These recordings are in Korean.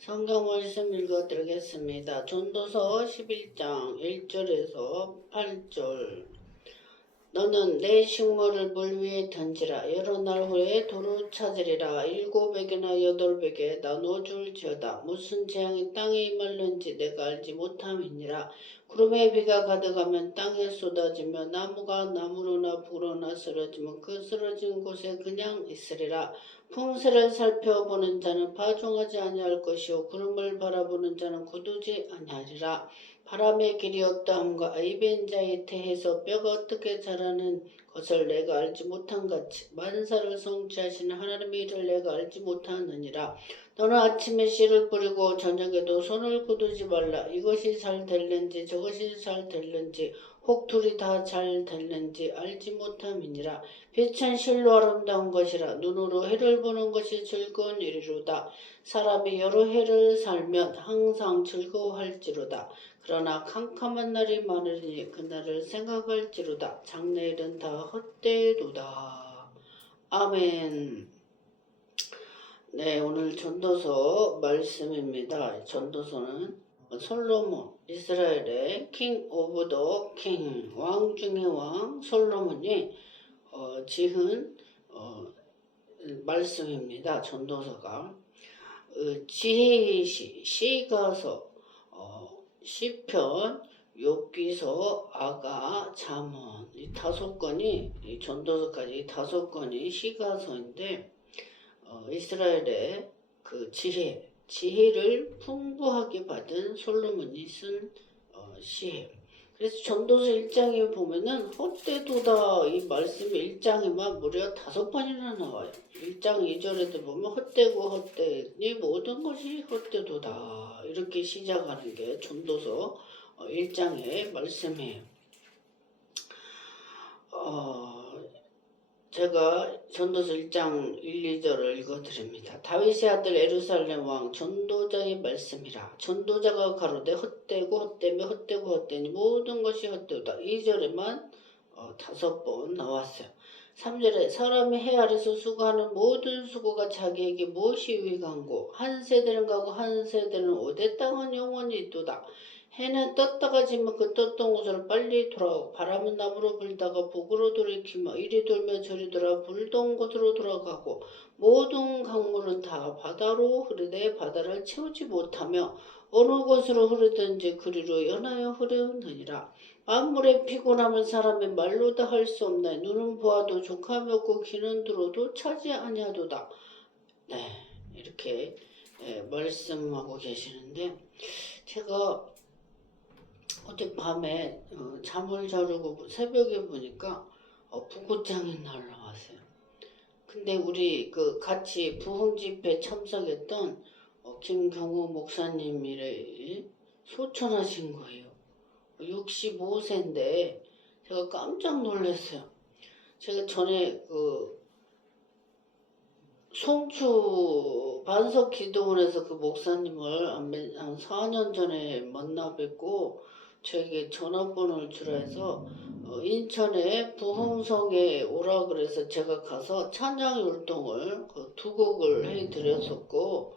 성경 말씀 읽어드리겠습니다. 전도서 11장 1절에서 8절. 너는 내 식물을 물 위에 던지라. 여러 날 후에 도로 찾으리라. 7배개나 8배개 나눠줄지어다. 무슨 재앙이 땅에 임할는지 내가 알지 못함이니라. 구름에 비가 가득하면 땅에 쏟아지며 나무가 나무로나 불어나 쓰러지면 그 쓰러진 곳에 그냥 있으리라. 풍세를 살펴보는 자는 파종하지 아니할 것이요 구름을 바라보는 자는 거두지 아니하리라. 바람의 길이 어떠함과 입인 자의 태에서 뼈가 어떻게 자라는 것을 내가 알지 못한 같이 만사를 성취하시는 하나님의 일을 내가 알지 못하느니라. 너는 아침에 씨를 뿌리고 저녁에도 손을 거두지 말라. 이것이 잘 될는지 저것이 잘 될는지 혹 둘이 다 잘 될는지 알지 못함이니라. 빛은 실로 아름다운 것이라. 눈으로 해를 보는 것이 즐거운 일이로다. 사람이 여러 해를 살면 항상 즐거워할지로다. 그러나 캄캄한 날이 많으니 그날을 생각할지로다. 장래일은 다 헛되도다. 아멘. 네, 오늘 전도서 말씀입니다. 전도서는 솔로몬, 이스라엘의 king 오브 더 king, 왕 중의 왕 솔로몬이 지은 말씀입니다. 전도서가 지혜의 시가서, 시편, 욥기서, 아가, 잠언 이 5권이 이 전도서까지 5권이 시가서인데 이스라엘의 그 지혜를 풍부하게 받은 솔로몬이 쓴 시예요. 그래서 전도서 1장에 보면은 헛되도다 이 말씀이 1장에만 무려 5번이나 나와요. 1장 2절에도 보면 헛되고 헛되니 모든 것이 헛되도다 이렇게 시작하는 게 전도서 1장의 말씀이에요. 제가 전도서 1장 1, 2절을 읽어드립니다. 다윗의 아들 에루살렘 왕 전도자의 말씀이라. 전도자가 가로되 헛되고 헛되며 헛되고 헛되니 모든 것이 헛되다. 2절에만 5번 나왔어요. 3절에 사람이 해 아래서 수고하는 모든 수고가 자기에게 무엇이 유익한고 한 세대는 가고 한 세대는 오되 땅은 영원히 있도다. 해는 떴다가 지면 그 떴던 곳으로 빨리 돌아오고 바람은 남으로 불다가 북으로 돌이키며 이리 돌며 저리 돌아 불던 곳으로 돌아가고 모든 강물은 다 바다로 흐르되 바다를 채우지 못하며 어느 곳으로 흐르든지 그리로 연하여 흐르느니라. 만물의 피곤함을 사람의 말로 다 할 수 없나니 눈은 보아도 족함이 없고 귀는 들어도 차지 아니하도다. 네, 이렇게 말씀하고 계시는데 제가 어젯밤에 잠을 자려고 새벽에 보니까 부고장이 날라왔어요. 근데 우리 그 같이 부흥 집회 참석했던 김경호 목사님이 소천하신 거예요. 65세인데 제가 깜짝 놀랐어요. 제가 전에 그 송추 반석 기도원에서 그 목사님을 한 4년 전에 만나 뵙고 저에게 전화번호를 주라 해서 인천에 부흥성에 오라 그래서 제가 가서 찬양 율동을 그 2곡을 해드렸었고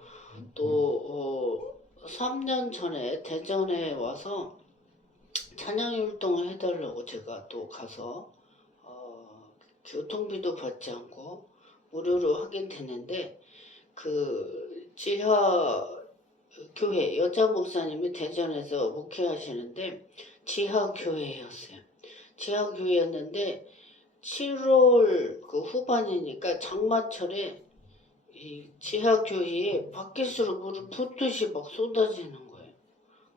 또 3년 전에 대전에 와서 찬양 율동을 해달라고 제가 또 가서 교통비도 받지 않고 무료로 하게 됐는데 그 지하 교회 여자 목사님이 대전에서 목회하시는데 지하 교회였어요. 지하 교회였는데 7월 그 후반이니까 장마철에 이 지하 교회에 밖에서로 물을 붓듯이 막 쏟아지는 거예요.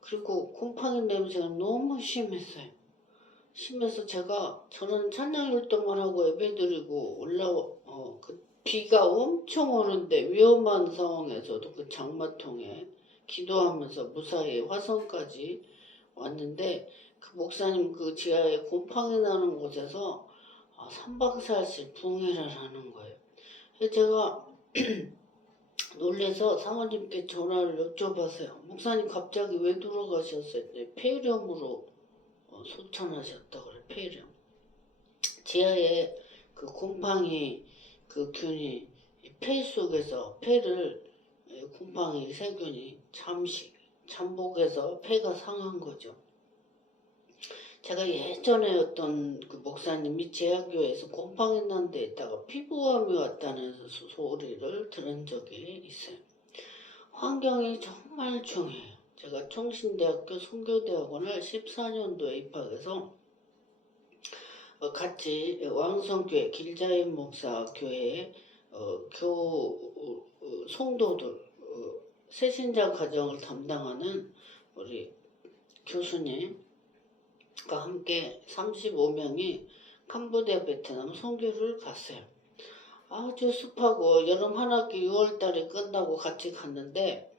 그리고 곰팡이 냄새가 너무 심했어요. 심해서 저는 찬양 율동을 하고 예배드리고 그 비가 엄청 오는데 위험한 상황에서도 그 장마통에 기도하면서 무사히 화성까지 왔는데 그 목사님 그 지하에 곰팡이 나는 곳에서 3박 4일씩 부흥회를 하는 거예요. 그래서 제가 놀래서 사모님께 전화를 여쭤봤어요. 목사님 갑자기 왜 돌아가셨어요? 폐렴으로 소천하셨다 그래. 폐렴. 지하에 그 곰팡이 그 균이 폐 속에서 폐를 곰팡이 세균이 잠시 잠복해서 폐가 상한 거죠. 제가 예전에 어떤 그 목사님이 제약교회에서 곰팡이 난 데에다가 피부암이 왔다는 소리를 들은 적이 있어요. 환경이 정말 중요해요. 제가 총신대학교 선교대학원을 14년도에 입학해서 같이 왕성교회 길자인 목사 교회에 성도들 새신자 가정을 담당하는 우리 교수님과 함께 35명이 캄보디아 베트남 선교를 갔어요. 아주 습하고 여름 한 학기 6월달에 끝나고 같이 갔는데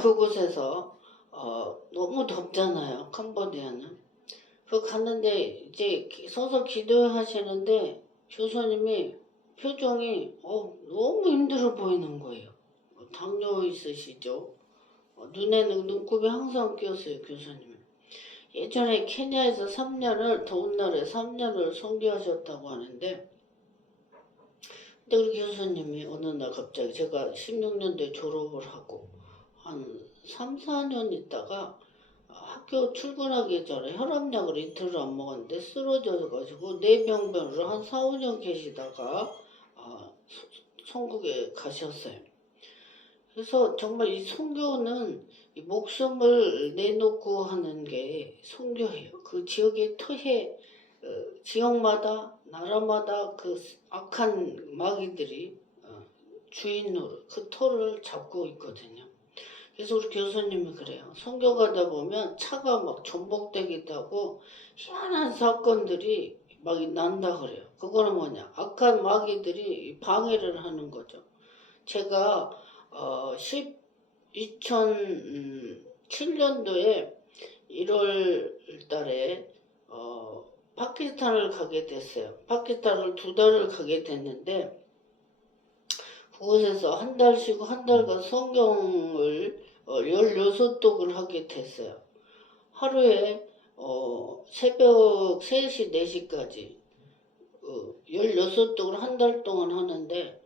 그곳에서 너무 덥잖아요. 캄보디아는. 그 갔는데 이제 서서 기도하시는데 교수님이 표정이 너무 힘들어 보이는 거예요. 당뇨 있으시죠? 눈에는 눈곱이 항상 끼었어요. 교수님. 예전에 케냐에서 3년을 더운 날에 3년을 선교하셨다고 하는데 근데 우리 교수님이 어느 날 갑자기 제가 16년도에 졸업을 하고 한 3, 4년 있다가 학교 출근하기 전에 혈압약을 이틀을 안 먹었는데 쓰러져가지고 뇌병변으로 한 4, 5년 계시다가 천국에 가셨어요. 그래서 정말 이 선교는 이 목숨을 내놓고 하는 게 선교예요. 그 지역의 터에 지역마다 나라마다 그 악한 마귀들이 주인으로 그 터를 잡고 있거든요. 그래서 우리 교수님이 그래요. 선교 가다 보면 차가 막 전복되기도 하고 희한한 사건들이 막 난다 그래요. 그거는 뭐냐? 악한 마귀들이 방해를 하는 거죠. 제가 2007년도에 1월 달에 파키스탄을 가게 됐어요. 파키스탄을 2달을 가게 됐는데 그곳에서 한 달 쉬고 한 달간 성경을 16독을 하게 됐어요. 하루에 새벽 3시, 4시까지 16독을 한 달 동안 하는데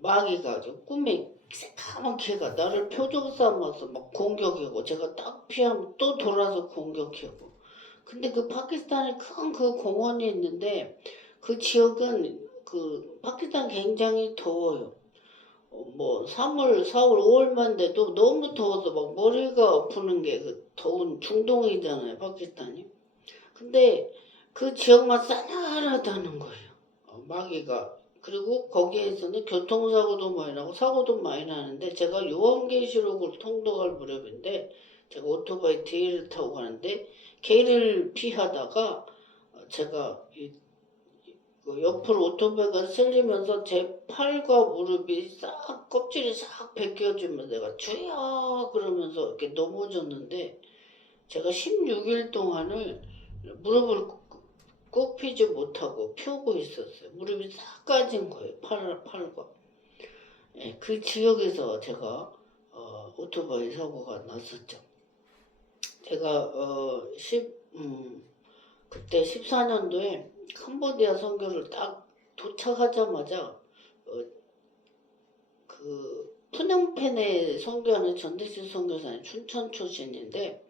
마귀가 꿈에 새까만 개가 나를 표적 삼아서 막 공격하고 제가 딱 피하면 또 돌아서 공격하고 근데 그 파키스탄에 큰 그 공원이 있는데 그 지역은 그 파키스탄 굉장히 더워요. 뭐 3월, 4월, 5월만 돼도 너무 더워서 막 머리가 아프는 게 그 더운 중동이잖아요, 파키스탄이. 근데 그 지역만 싸늘하다는 거예요. 마귀가. 그리고 거기에서는 교통사고도 많이 나고 사고도 많이 나는데 제가 요한계시록을 통독할 무렵인데 제가 오토바이 뒤를 타고 가는데 개를 피하다가 제가 그 옆으로 오토바이가 쓸리면서 제 팔과 무릎이 싹 껍질이 싹 벗겨지면서 내가 주여 그러면서 이렇게 넘어졌는데 제가 16일 동안을 무릎을 꼽히지 못하고 펴고 있었어요. 무릎이 싹 까진 거예요. 팔과. 예, 그 지역에서 제가 오토바이 사고가 났었죠. 제가 그때 14년도에 캄보디아 선교를 딱 도착하자마자 그 푸놈펜에 선교하는 전대실 선교사님 춘천 출신인데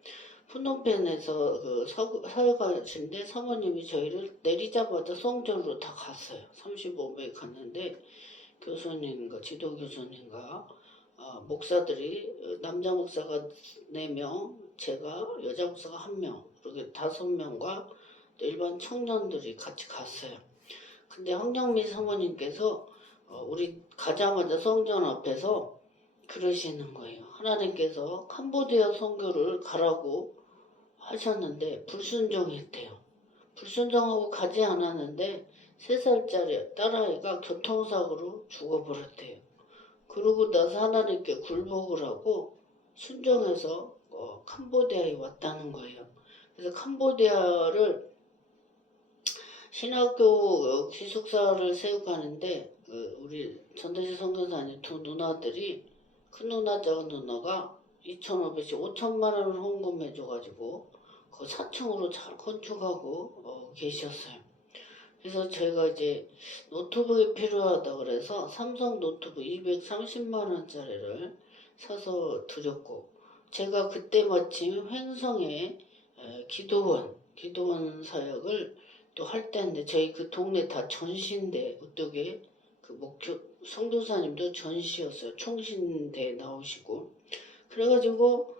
푸놈펜에서 그 사역하신데 사모님이 저희를 내리자마자 성전으로 다 갔어요. 35명이 갔는데 교수님과 지도 교수님과 목사들이 남자 목사가 4명, 제가 여자 목사가 1명, 그리고 5명과 일반 청년들이 같이 갔어요. 근데 황정미 사모님께서 우리 가자마자 성전 앞에서 그러시는 거예요. 하나님께서 캄보디아 선교를 가라고 하셨는데 불순종했대요. 불순종하고 가지 않았는데 3살짜리 딸아이가 교통사고로 죽어버렸대요. 그러고 나서 하나님께 굴복을 하고 순종해서 캄보디아에 왔다는 거예요. 그래서 캄보디아를 신학교 기숙사를 세워가는데 우리 전대시 선교사님 2 누나들이 큰 누나 작은 누나가 2,500씩 5천만 원을 헌금해줘가지고 그 4층으로 잘 건축하고 계셨어요. 그래서 제가 이제 노트북이 필요하다 그래서 삼성 노트북 230만 원짜리를 사서 드렸고, 제가 그때 마침 횡성에 기도원 사역을 또 할 때인데, 저희 그 동네 다 전시인데 어떻게 그 목표 성도사님도 전시였어요. 총신대 나오시고. 그래가지고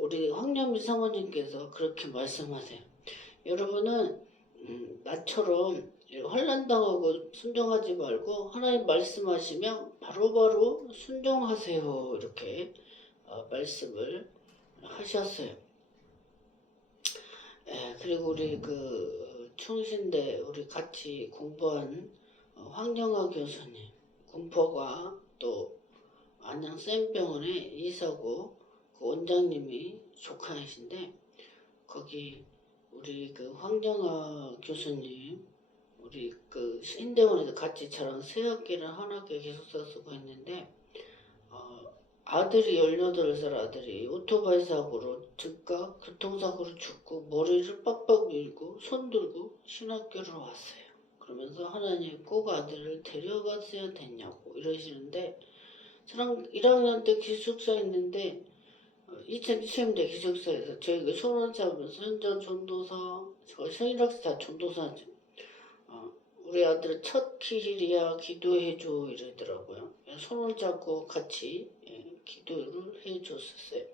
우리 황현미 사모님께서 그렇게 말씀하세요. 여러분은 나처럼 환난당하고 순종하지 말고 하나님 말씀하시면 바로바로 순종하세요. 이렇게 말씀을 하셨어요. 그리고 우리 그 충신대 우리 같이 공부한 황영아 교수님, 군포가 또 안양쌤병원의 이사고 그 원장님이 조카이신데, 거기 우리 그 황정아 교수님, 우리 그 신대원에서 같이 저랑 새학기를 한 학기에 기숙사 쓰고 있는데, 아들이 18살 아들이 오토바이 사고로 즉각 교통사고로 죽고 머리를 빡빡 밀고 손 들고 신학교를 왔어요. 그러면서 하나님 꼭 아들을 데려갔어야 됐냐고 이러시는데, 저랑 1학년 때 기숙사 있는데 2000년대 기숙사에서 저희가 손을 잡으면서 현장 전도사, 저 현일학생 다 전도사죠. 우리 아들 첫 기일이야 기도해줘 이러더라고요. 손을 잡고 같이 기도를 해줬었어요.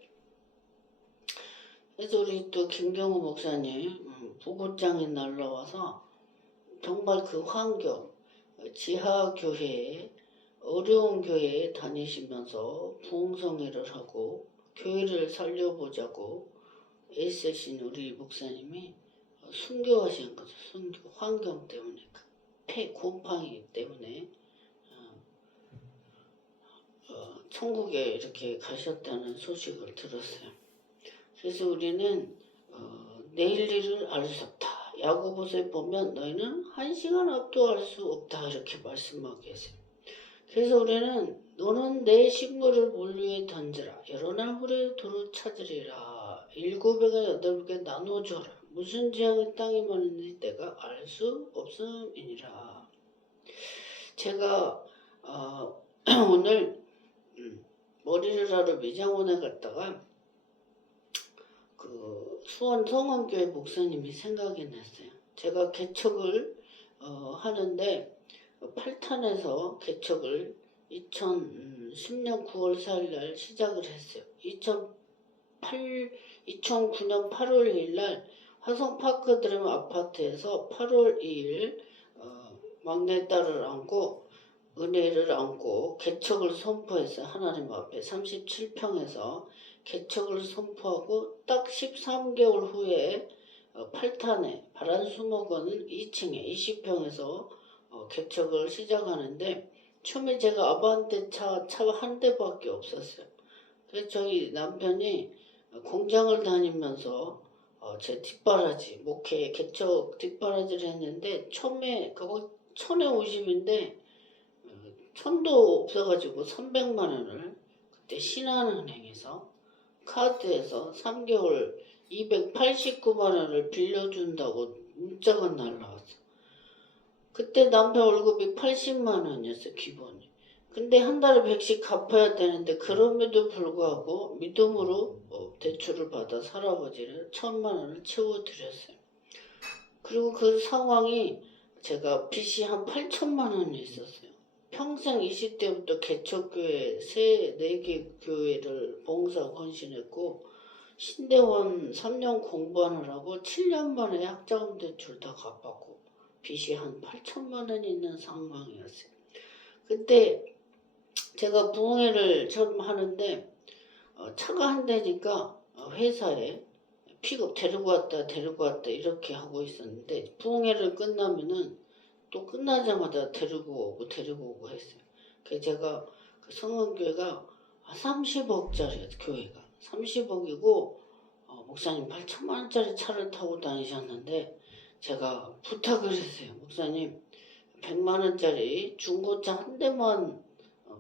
그래서 우리 또 김경호 목사님 부고장이 날라와서 정말 그 환경, 지하교회에 어려운 교회에 다니시면서 부흥성회를 하고 교회를 살려보자고 애쓰신 우리 목사님이 순교하신 거죠. 순교 환경 때문에, 폐 곰팡이 때문에 천국에 이렇게 가셨다는 소식을 들었어요. 그래서 우리는 내일 일을 알 수 없다. 야고보서에 보면 너희는 1시간 앞도 알 수 없다 이렇게 말씀하고 계세요. 그래서 우리는 너는 내 식물을 물 위에 던져라. 여러 날 후에 도로 찾으리라. 7배가 8배 나눠줘라. 무슨 재앙이 땅에 많은지 내가 알 수 없음이니라. 제가 오늘 머리를 하러 미장원에 갔다가 그 수원 성원교회 목사님이 생각이 났어요. 제가 개척을 하는데 8탄에서 개척을 2010년 9월 4일 날 시작을 했어요. 2009년 8월 2일 날 화성파크 드림 아파트에서 8월 2일 막내딸을 안고 은혜를 안고 개척을 선포했어요. 하나님 앞에 37평에서 개척을 선포하고 딱 13개월 후에 8탄에 바란수목원 2층에 20평에서 개척을 시작하는데, 처음에 제가 아반떼 차 한 대밖에 없었어요. 그래서 저희 남편이 공장을 다니면서 제 뒷바라지, 목회 개척 뒷바라지를 했는데, 처음에 그거 1050인데 천도 없어가지고 300만 원을 그때 신한은행에서 카드에서 3개월 289만 원을 빌려준다고 문자가 날라왔어. 그때 남편 월급이 80만 원이었어 기본이. 근데 한 달에 100씩 갚아야 되는데, 그럼에도 불구하고 믿음으로 대출을 받아 할아버지를 1000만 원을 채워드렸어요. 그리고 그 상황이 제가 빚이 한 8천만 원이 있었어요. 평생 20대부터 개척교회 4개 교회를 봉사 헌신했고, 신대원 3년 공부하느라고 7년 만에 학자금 대출 다 갚았고 빚이 한 8천만 원 있는 상황이었어요. 그때 제가 부흥회를 처음 하는데 차가 한 대니까 회사에 픽업 데리고 왔다 이렇게 하고 있었는데, 부흥회를 끝나면은 또 끝나자마자 데리고 오고 했어요. 그래서 제가 그 성원교회가 30억짜리 교회가 30억이고 목사님 8천만 원짜리 차를 타고 다니셨는데, 제가 부탁을 했어요. 목사님 100만 원짜리 중고차 한 대만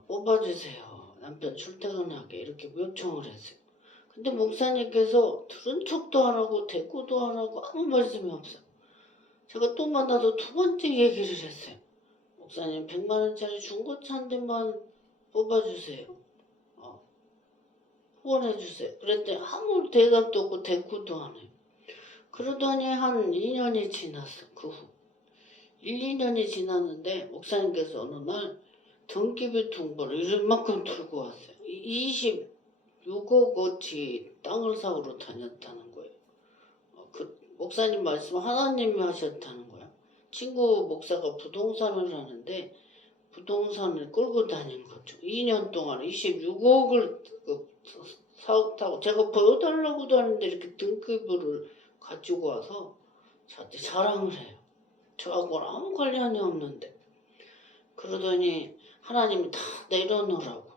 뽑아주세요. 남편 출퇴근하게 이렇게 요청을 했어요. 근데 목사님께서 들은 척도 안 하고 대꾸도 안 하고 아무 말씀이 없어. 제가 또 만나서 두 번째 얘기를 했어요. 목사님 100만 원짜리 중고차 한 대만 뽑아주세요. 후원해주세요. 그랬더니 아무 대답도 없고 대꾸도 안 해요. 그러더니 한 2년이 지났어. 그 후 1, 2년이 지났는데 목사님께서 어느 날 등기부 통보를 이만큼 들고 왔어요. 26억어치 땅을 사오러 다녔다는 거예요. 그 목사님 말씀 하나님이 하셨다는 거예요. 친구 목사가 부동산을 하는데 부동산을 끌고 다닌 거죠. 2년 동안 26억을 사왔다고 제가 보여달라고도 하는데 이렇게 등기부를 가지고 와서 저한테 자랑을 해요. 저하고는 아무 관련이 없는데. 그러더니 하나님이 다 내려놓으라고.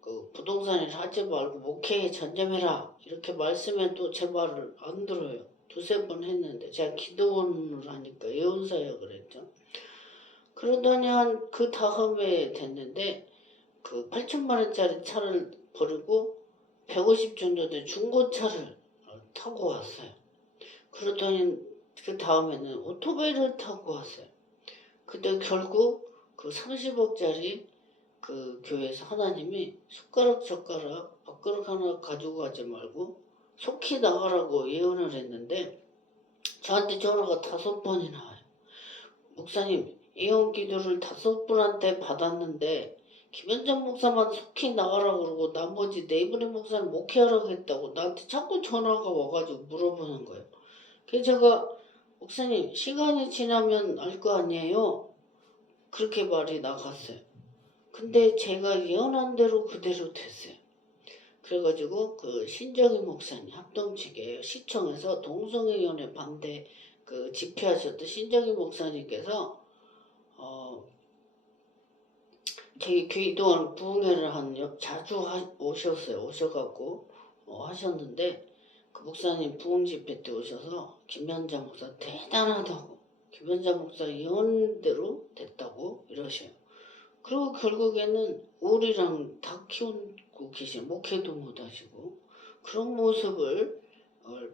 그 부동산 일 하지 말고 목회에 전념해라. 이렇게 말씀해도 제 말을 안 들어요. 두세 번 했는데 제가 기도원을 하니까 예언사역을 했죠. 그러더니 한 그 다음에 됐는데 그 8천만 원짜리 차를 버리고 150 정도 된 중고차를 타고 왔어요. 그러더니 그 다음에는 오토바이를 타고 왔어요. 근데 결국 그 30억짜리 그 교회에서 하나님이 숟가락 젓가락 밥그릇 하나 가지고 가지 말고 속히 나가라고 예언을 했는데 저한테 전화가 5번이나 와요. 목사님 예언 기도를 5분한테 받았는데 김현정 목사만 속히 나가라고 그러고 나머지 4분의 목사는 목회하라고 했다고 나한테 자꾸 전화가 와가지고 물어보는 거예요. 그래서 제가 목사님 시간이 지나면 알 거 아니에요. 그렇게 말이 나갔어요. 근데 제가 예언한 대로 그대로 됐어요. 그래가지고 그 신정희 목사님 합동 측에 시청에서 동성애연애 반대 그 집회하셨던 신정희 목사님께서 저희 기도원 부흥회를 자주 오셨어요. 오셔갖고 하셨는데 그 목사님 부흥 집회 때 오셔서 김현장 목사 대단하다고 김현장 목사 예언대로 됐다고 이러셔요. 그리고 결국에는 우리랑 다 키우고 계신 목회도 못하시고 그런 모습을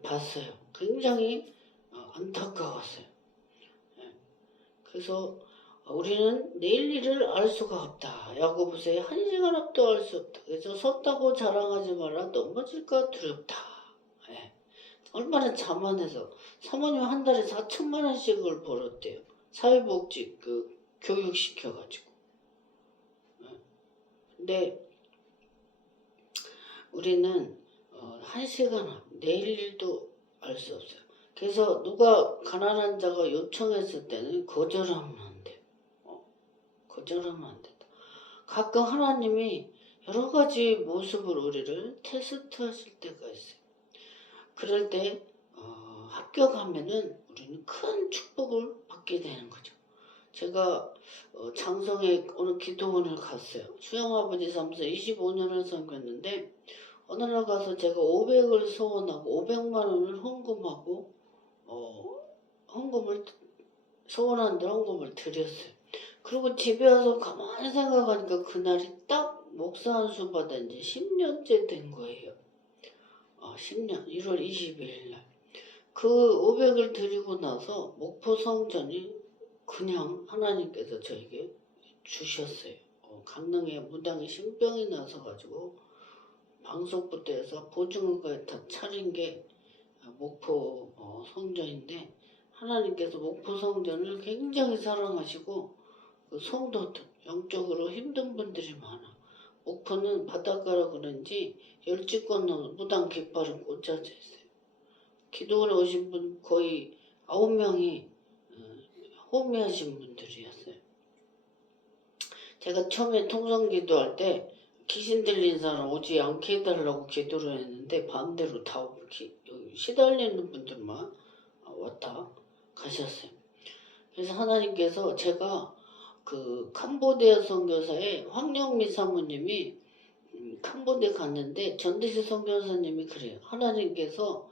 봤어요. 굉장히 안타까웠어요. 예. 그래서 우리는 내일 일을 알 수가 없다. 야고보서에 1시간 앞도 알 수 없다. 그래서 섰다고 자랑하지 마라. 넘어질까 두렵다. 예. 얼마나 자만해서 사모님 한 달에 4천만 원씩을 벌었대요. 사회복지 교육시켜가지고. 근데 우리는 1시간 앞, 내일 일도 알 수 없어요. 그래서 누가 가난한 자가 요청했을 때는 거절하면 안 돼요. 거절하면 안 된다. 가끔 하나님이 여러 가지 모습으로 우리를 테스트하실 때가 있어요. 그럴 때 합격하면은 우리는 큰 축복을 받게 되는 거죠. 제가 장성에 어느 기도원을 갔어요. 수영아버지 사무소 25년을 섬겼는데 어느 날 가서 제가 500을 소원하고 500만 원을 헌금하고 헌금을 소원한 대로 헌금을 드렸어요. 그리고 집에 와서 가만히 생각하니까 그날이 딱 목사 안수 받은 지 10년째 된 거예요. 10년 1월 22일 날. 그 500을 드리고 나서 목포 성전이 그냥 하나님께서 저에게 주셨어요. 강릉에 무당이 신병이 나서 가지고 방송부터 해서 보증까지 다 차린 게 목포 성전인데 하나님께서 목포 성전을 굉장히 사랑하시고 그 성도들 영적으로 힘든 분들이 많아. 목포는 바닷가라 그런지 열지 건너 무당 깃발이 꽂혀져 있어요. 기도원에 오신 분 거의 9명이 호미하신 분들이었어요. 제가 처음에 통성기도할 때 귀신 들린 사람 오지 않게 해달라고 기도를 했는데 반대로 다 시달리는 분들만 왔다 가셨어요. 그래서 하나님께서 제가 그 캄보디아 선교사의 황영미 사모님이 캄보디아 갔는데 전대시 선교사님이 그래요. 하나님께서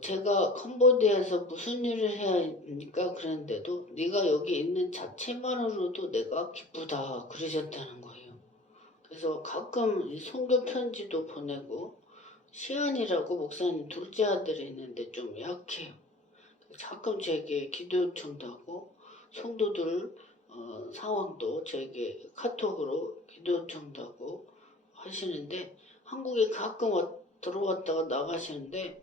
제가 캄보디아에서 무슨 일을 해야 합니까? 그랬는데도 네가 여기 있는 자체만으로도 내가 기쁘다 그러셨다는 거예요. 그래서 가끔 선교 편지도 보내고 시안이라고 목사님 둘째 아들이 있는데 좀 약해요. 가끔 제게 기도 요청도 하고 성도들 상황도 제게 카톡으로 기도 요청도 하고 하시는데 한국에 가끔 들어왔다가 나가시는데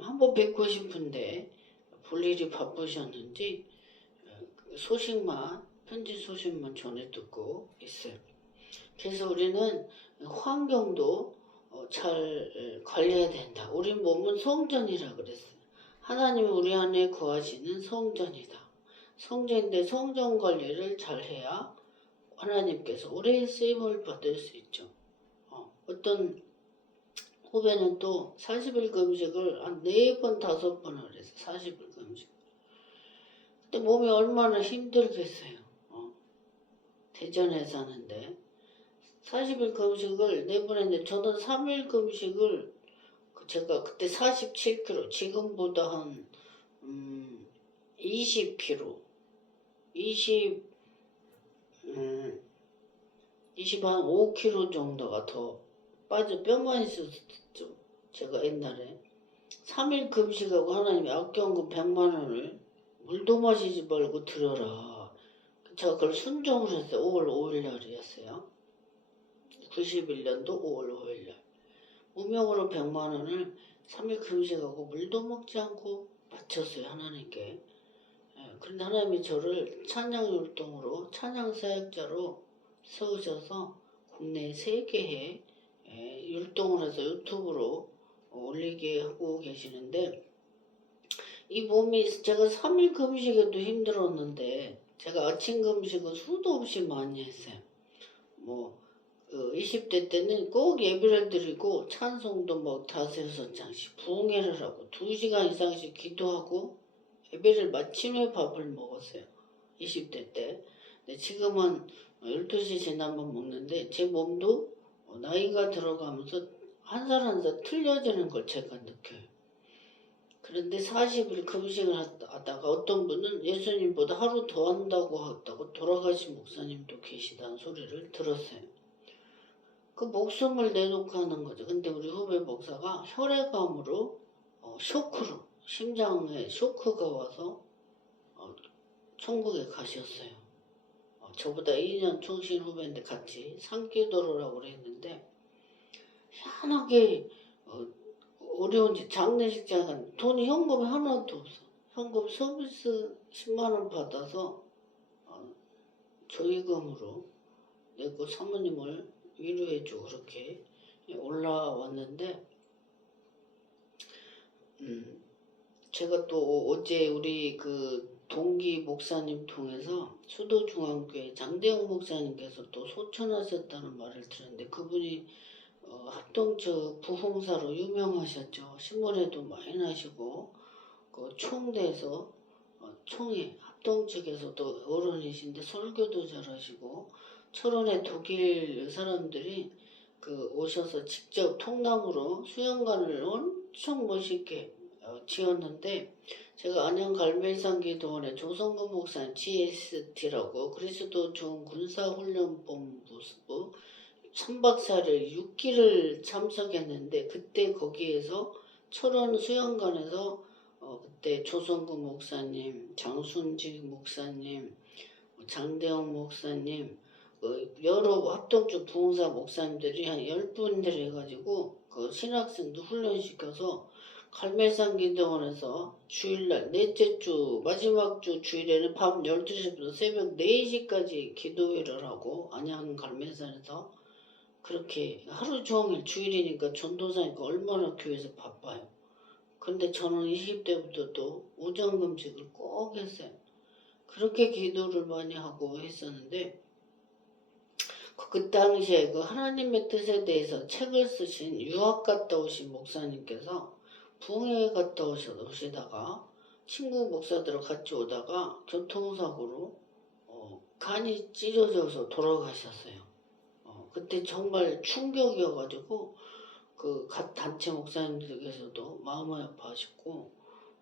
한번 뵙고 싶은데 볼 일이 바쁘셨는지 소식만 편지 소식만 전해 듣고 있어요. 그래서 우리는 환경도 잘 관리해야 된다. 우리 몸은 성전이라 그랬어요. 하나님이 우리 안에 거하시는 성전이다. 성전인데 성전 관리를 잘 해야 하나님께서 오래 쓰임을 받을 수 있죠. 어떤 후배는 또 40일 금식을 한 4번, 5번을 했어. 40일 금식. 근데 몸이 얼마나 힘들겠어요. 대전에 사는데 40일 금식을 4번 했는데 저는 3일 금식을 제가 그때 47kg, 지금보다 한 20kg, 20, 20한 5kg 정도가 더 빠져 뼈만 있었죠. 제가 옛날에 3일 금식하고 하나님이 아껴온 100만 원을 물도 마시지 말고 드려라. 제가 그걸 순종을 했어요. 5월 5일 날이었어요. 91년도 5월 5일 날. 무명으로 100만 원을 3일 금식하고 물도 먹지 않고 바쳤어요. 하나님께. 그런데 하나님이 저를 찬양율동으로 찬양사역자로 세우셔서 국내 3개의 율동을 해서 유튜브로 올리게 하고 계시는데 이 몸이 제가 3일 금식에도 힘들었는데 제가 아침 금식은 수도 없이 많이 했어요. 20대 때는 꼭 예배를 드리고 찬송도 막 5-6장씩 부흥회를 하고 2시간 이상씩 기도하고 예배를 마친 후에 밥을 먹었어요. 20대 때. 근데 지금은 12시 지나면 먹는데 제 몸도 나이가 들어가면서 한 살 한 살 틀려지는 걸 제가 느껴요. 그런데 40일 금식을 하다가 어떤 분은 예수님보다 하루 더 한다고 했다고 돌아가신 목사님도 계시다는 소리를 들었어요. 그 목숨을 내놓고 하는 거죠. 근데 우리 후배 목사가 혈액암으로 쇼크로 심장에 쇼크가 와서 천국에 가셨어요. 저보다 2년 총신 후배인데 같이 상기도를 하고 그랬는데 희한하게 어려운 장례식장은 돈이 현금이 하나도 없어. 현금 서비스 10만 원 받아서 조의금으로 내고 사모님을 위로해주고 그렇게 올라왔는데 제가 또 어제 우리 그 동기 목사님 통해서 수도중앙교회 장대영 목사님께서 또 소천하셨다는 말을 들었는데 그분이 합동처 부흥사로 유명하셨죠. 신문에도 많이 나시고 그 총대에서 총회 합동 측에서도 어른이신데 설교도 잘하시고 철원의 독일 사람들이 오셔서 직접 통나무로 수영관을 엄청 멋있게 지었는데 제가 안양 갈멜산 기도원의 조성근 목사님 GST라고 그리스도 중 군사훈련본부 3박 4일 6기를 참석했는데 그때 거기에서 철원 수영관에서 그때 조성근 목사님, 장순직 목사님, 장대영 목사님 여러 합동적 부흥사 목사님들이 한 10분들 해가지고 그 신학생도 훈련시켜서 갈멜산 기도원에서 주일날 넷째 주 마지막 주 주일에는 밤 12시부터 새벽 4시까지 기도회를 하고 안양 갈멜산에서 그렇게 하루 종일 주일이니까 전도사니까 얼마나 교회에서 바빠요. 근데 저는 20대부터 또 오전 금식을 꼭 했어요. 그렇게 기도를 많이 하고 했었는데 그 당시에 그 하나님의 뜻에 대해서 책을 쓰신 유학 갔다 오신 목사님께서 부흥회 갔다 오시다가 친구 목사들과 같이 오다가 교통사고로 간이 찢어져서 돌아가셨어요. 그때 정말 충격이어가지고 그 각 단체 목사님들께서도 마음을 아파하셨고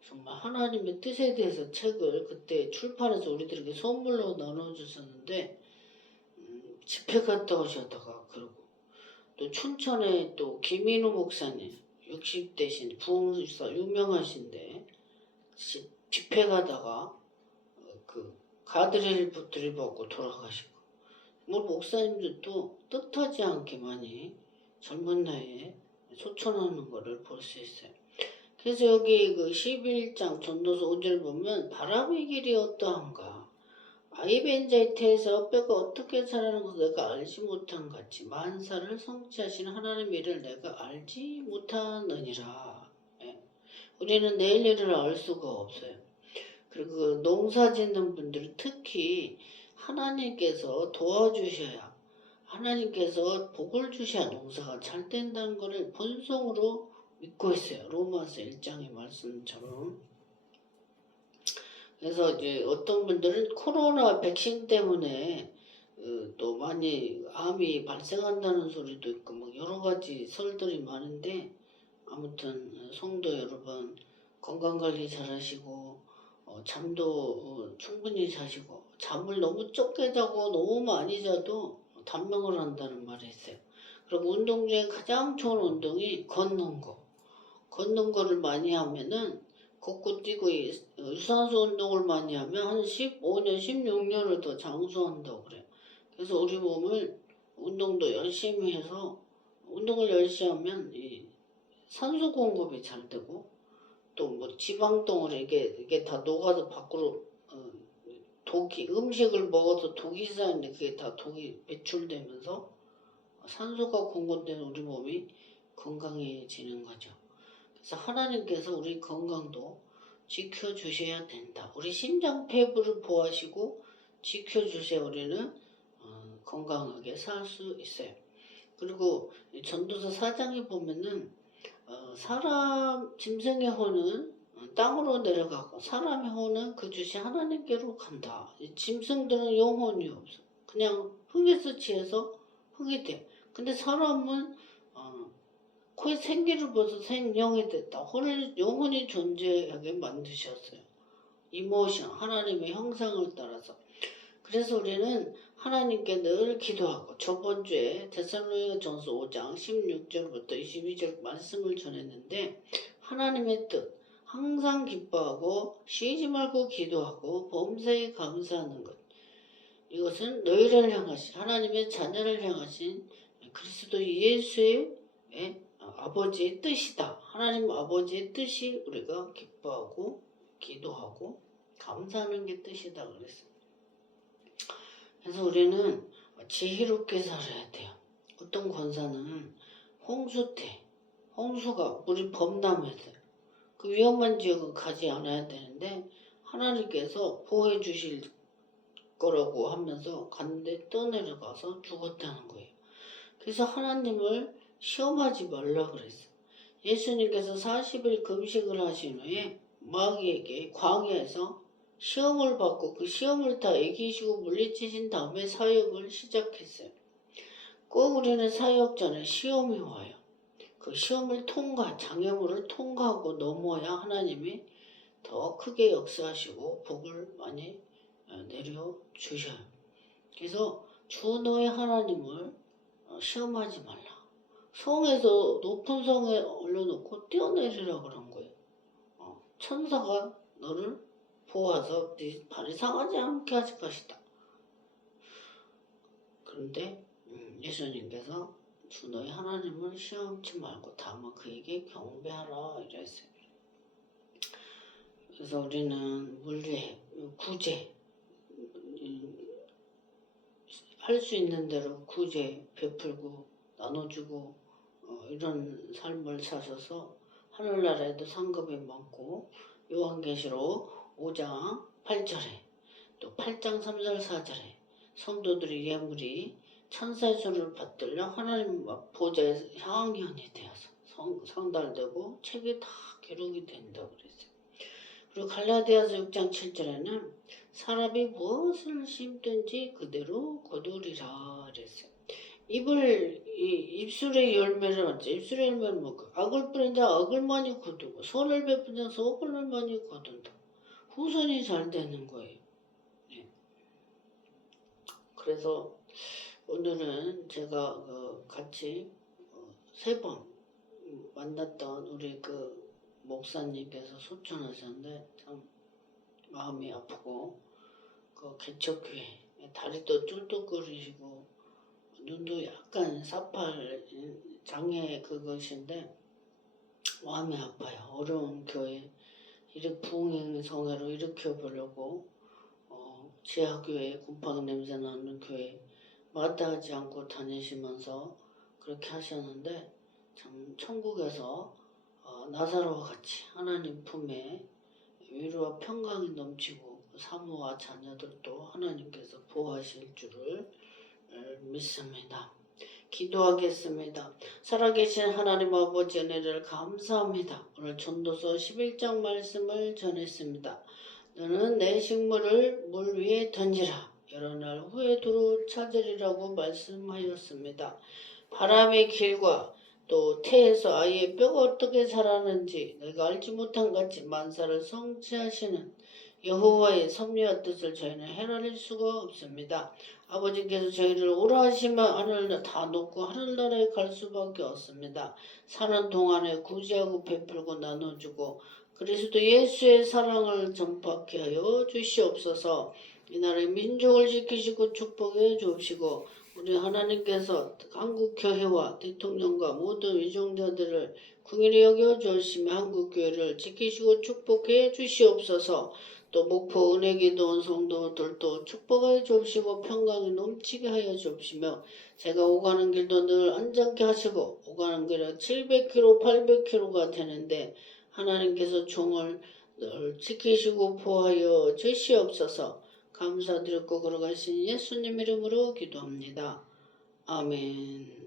정말 하나님의 뜻에 대해서 책을 그때 출판해서 우리들에게 선물로 나눠주셨는데 집회 갔다 오셨다가 그러고 또 춘천에 또 김인우 목사님 60대신 부흥사 유명하신데 집회 가다가 그 가드레일 들이받고 돌아가시고, 뭐 목사님들도 뜻하지 않게 많이 젊은 나이에 소천하는 거를 볼 수 있어요. 그래서 여기 그 11장 전도서 5절 보면 바람의 길이 어떠한가, 아이벤자이트에서 뼈가 어떻게 자라는 것을 내가 알지 못한 같이 만사를 성취하시는 하나님의 일을 내가 알지 못하느니라. 예. 우리는 내일 일을 알 수가 없어요. 그리고 그 농사 짓는 분들은 특히 하나님께서 도와주셔야, 하나님께서 복을 주셔야 농사가 잘 된다는 것을 본성으로 믿고 있어요. 로마서 1장의 말씀처럼. 그래서 이제 어떤 분들은 코로나 백신 때문에 또 많이 암이 발생한다는 소리도 있고 뭐 여러 가지 설들이 많은데, 아무튼 성도 여러분 건강관리 잘 하시고 잠도 충분히 자시고, 잠을 너무 적게 자고 너무 많이 자도 단명을 한다는 말이 있어요. 그리고 운동 중에 가장 좋은 운동이 걷는 거. 걷는 거를 많이 하면은, 걷고 뛰고 유산소 운동을 많이 하면 한 15년, 16년을 더 장수한다고 그래요. 그래서 우리 몸을 운동도 열심히 해서, 운동을 열심히 하면 이 산소 공급이 잘 되고, 또 뭐 지방 덩어리 이게 다 녹아서 밖으로 독이, 음식을 먹어서 독이 쌓이는데 그게 다 독이 배출되면서 산소가 공급되는 우리 몸이 건강해지는 거죠. 그래서 하나님께서 우리 건강도 지켜주셔야 된다. 우리 심장폐부를 보호하시고 지켜주셔야 우리는 건강하게 살 수 있어요. 그리고 전도서 4장에 보면은 사람 짐승의 혼은 땅으로 내려가고 사람의 혼은 그 주시 하나님께로 간다. 짐승들은 영혼이 없어. 그냥 흙에서 지어서 흙이 돼. 근데 사람은 코에 생기를 벗어 생명이 됐다. 영혼이 존재하게 만드셨어요. 이모션, 하나님의 형상을 따라서. 그래서 우리는 하나님께 늘 기도하고, 저번 주에 데살로니가전서 5장 16절부터 22절 말씀을 전했는데, 하나님의 뜻 항상 기뻐하고 쉬지 말고 기도하고 범사에 감사하는 것, 이것은 너희를 향하신 하나님의 자녀를 향하신 그리스도 예수의 아버지의 뜻이다. 하나님 아버지의 뜻이 우리가 기뻐하고 기도하고 감사하는 게 뜻이다 그랬어요. 그래서 우리는 지혜롭게 살아야 돼요. 어떤 권사는 홍수 때, 홍수가 물이 범람해서 그 위험한 지역은 가지 않아야 되는데 하나님께서 보호해 주실 거라고 하면서 갔는데 떠내려가서 죽었다는 거예요. 그래서 하나님을 시험하지 말라 그랬어요. 예수님께서 40일 금식을 하신 후에 마귀에게 광야에서 시험을 받고 그 시험을 다 이기시고 물리치신 다음에 사역을 시작했어요. 꼭 우리는 사역 전에 시험이 와요. 그 시험을 장애물을 통과하고 넘어야 하나님이 더 크게 역사하시고 복을 많이 내려주셔요. 그래서 주 너의 하나님을 시험하지 말라. 성에서 높은 성에 올려놓고 뛰어내리라 그런 거예요. 천사가 너를 보아서 네 발이 상하지 않게 하실 것이다. 그런데 예수님께서 주 너의 하나님을 시험치 말고 다만 그에게 경배하라 이랬어요. 그래서 우리는 물리, 구제, 할 수 있는 대로 구제 베풀고 나눠주고 이런 삶을 사셔서 하늘나라에도 상급이 많고, 요한계시록 5장 8절에 또 8장 3절 4절에 성도들의 예물이 천사의 손을 받들려 하나님 보좌에서 향연이 되어서 성달되고 책이 다 기록이 된다고 그랬어요. 그리고 갈라디아서 6장 7절에는 사람이 무엇을 심든지 그대로 거두리라 그랬어요. 입술의 열매를 맞죠. 입술의 열매는 뭐고, 악을 뿌린 자 악을 많이 거두고 선을 베푼 자 선을 많이 거둔다. 후손이 잘 되는 거예요. 네. 그래서 오늘은 제가 같이 3번 만났던 우리 그 목사님께서 소천하셨는데 참 마음이 아프고 그 개척교회 다리도 쫄뚝거리시고 눈도 약간 사팔 장애 그것인데 마음이 아파요. 어려운 교회 이렇게 부흥성회로 일으켜 보려고 지하교회 곰팡이 냄새 나는 교회 마다하지 않고 다니시면서 그렇게 하셨는데 참 천국에서 나사로와 같이 하나님 품에 위로와 평강이 넘치고 사모와 자녀들도 하나님께서 보호하실 줄을 믿습니다. 기도하겠습니다. 살아계신 하나님 아버지 은혜를 감사합니다. 오늘 전도서 11장 말씀을 전했습니다. 너는 내 식물을 물 위에 던지라. 여러 날 후에 도로 찾으리라고 말씀하였습니다. 바람의 길과 또 태에서 아이의 뼈가 어떻게 자라는지 내가 알지 못한 같이 만사를 성취하시는 여호와의 섭리와 뜻을 저희는 헤아릴 수가 없습니다. 아버지께서 저희를 오라 하시면 하늘을 다 놓고 하늘나라에 갈 수밖에 없습니다. 사는 동안에 구제하고 베풀고 나눠주고 그리스도 예수의 사랑을 전파케 하여 주시옵소서. 이 나라의 민족을 지키시고 축복해 주옵시고 우리 하나님께서 한국교회와 대통령과 모든 위종자들을 긍휼히 여겨 주시며 한국교회를 지키시고 축복해 주시옵소서. 또 목포 은혜기도원 성도들도 축복하여 주옵시고 평강이 넘치게 하여 주옵시며 제가 오가는 길도 늘 안전케 하시고 오가는 길은 700km 800km가 되는데 하나님께서 종을 늘 지키시고 보호하여 주시옵소서. 감사드리고 걸어가신 예수님 이름으로 기도합니다. 아멘.